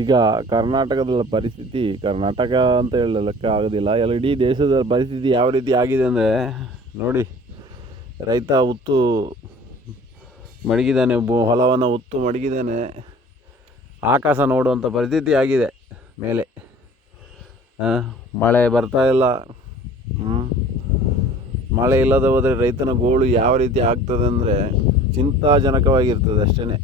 ಈಗ ಕರ್ನಾಟಕದ ಪರಿಸ್ಥಿತಿ, ಕರ್ನಾಟಕ ಅಂತ ಹೇಳಲಿಕ್ಕೆ ಆಗೋದಿಲ್ಲ, ಎಲ್ಲ ಇಡೀ ದೇಶದ ಪರಿಸ್ಥಿತಿ ಯಾವ ರೀತಿ ಆಗಿದೆ ಅಂದರೆ ನೋಡಿ. ರೈತ ಉತ್ತು ಮಡಗಿದ್ದಾನೆ, ಹೊಲವನ್ನು ಉತ್ತು ಮಡಗಿದ್ದಾನೆ, ಆಕಾಶ ನೋಡುವಂಥ ಪರಿಸ್ಥಿತಿ ಆಗಿದೆ ಮೇಲೆ. ಮಳೆ ಬರ್ತಾ ಇಲ್ಲ. ಮಳೆ ಇಲ್ಲದೆ ಹೋದರೆ ರೈತನ ಗೋಳು ಯಾವ ರೀತಿ ಆಗ್ತದೆ ಅಂದರೆ ಚಿಂತಾಜನಕವಾಗಿರ್ತದೆ ಅಷ್ಟೇ.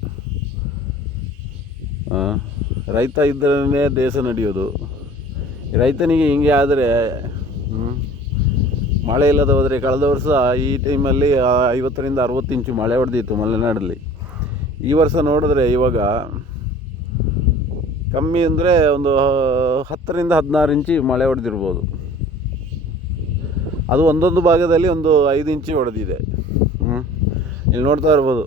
ರೈತ ಇದ್ದರೇ ದೇಶ ನಡೆಯೋದು. ರೈತನಿಗೆ ಹಿಂಗೆ ಆದರೆ ಮಳೆ ಇಲ್ಲದೆ ಹೋದರೆ, ಕಳೆದ ವರ್ಷ ಈ ಟೈಮಲ್ಲಿ 50ರಿಂದ 60 ಇಂಚು ಮಳೆ ಹೊಡೆದಿತ್ತು ಮಲೆನಾಡಲ್ಲಿ. ಈ ವರ್ಷ ನೋಡಿದ್ರೆ ಇವಾಗ ಕಮ್ಮಿ ಅಂದರೆ ಒಂದು 10ರಿಂದ 16 ಇಂಚು ಮಳೆ ಹೊಡೆದಿರ್ಬೋದು. ಅದು ಒಂದೊಂದು ಭಾಗದಲ್ಲಿ ಒಂದು 5 ಇಂಚು ಹೊಡೆದಿದೆ. ಇಲ್ಲಿ ನೋಡ್ತಾ ಇರ್ಬೋದು,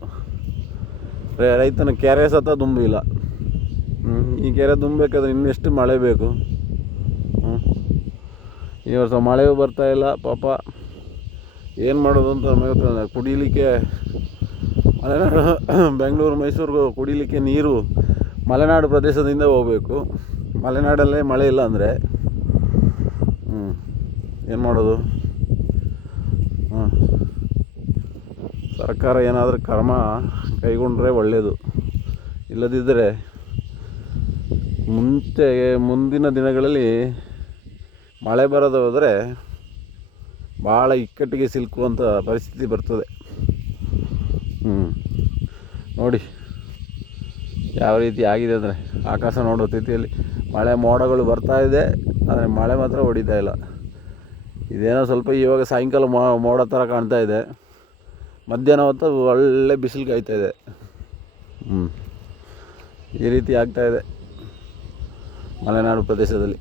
ರೈತನ ಕೆರೆ ಸತ ತುಂಬಿಲ್ಲ. ಈ ಕೆರೆ ತುಂಬಬೇಕಾದ್ರೆ ಇನ್ನೆಷ್ಟು ಮಳೆ ಬೇಕು. ಈ ವರ್ಷ ಮಳೆಯೂ ಬರ್ತಾಯಿಲ್ಲ ಪಾಪ. ಏನು ಮಾಡೋದು ಅಂತ ನಮಗೆ ಗೊತ್ತಿಲ್ಲ. ಕುಡಿಲಿಕ್ಕೆ ಮಲೆನಾಡು, ಬೆಂಗಳೂರು ಮೈಸೂರಿಗೂ ಕುಡಿಲಿಕ್ಕೆ ನೀರು ಮಲೆನಾಡು ಪ್ರದೇಶದಿಂದ ಹೋಗಬೇಕು. ಮಲೆನಾಡಲ್ಲೇ ಮಳೆ ಇಲ್ಲ ಅಂದರೆ ಏನು ಮಾಡೋದು? ಸರ್ಕಾರ ಏನಾದರೂ ಕ್ರಮ ಕೈಗೊಂಡ್ರೆ ಒಳ್ಳೆಯದು. ಇಲ್ಲದಿದ್ದರೆ ಮುಂದಿನ ದಿನಗಳಲ್ಲಿ ಮಳೆ ಬರದೆ ಹೋದರೆ ಭಾಳ ಇಕ್ಕಟ್ಟಿಗೆ ಸಿಲುಕುವಂಥ ಪರಿಸ್ಥಿತಿ ಬರ್ತದೆ. ನೋಡಿ ಯಾವ ರೀತಿ ಆಗಿದೆ ಅಂದರೆ, ಆಕಾಶ ನೋಡೋ ಸ್ಥಿತಿಯಲ್ಲಿ ಮಳೆ ಮೋಡಗಳು ಬರ್ತಾ ಇದೆ, ಆದರೆ ಮಳೆ ಮಾತ್ರ ಹೊಡಿತಾ ಇಲ್ಲ. ಇದೇನೋ ಸ್ವಲ್ಪ ಇವಾಗ ಸಾಯಂಕಾಲ ಮೋಡ ಥರ ಕಾಣ್ತಾ ಇದೆ. ಮಧ್ಯಾಹ್ನ ಹೊತ್ತು ಒಳ್ಳೆ ಬಿಸಿಲು ಕಾಯ್ತಾ ಇದೆ. ಈ ರೀತಿ ಆಗ್ತಾಯಿದೆ ಮಲೆನಾಡು ಪ್ರದೇಶದಲ್ಲಿ.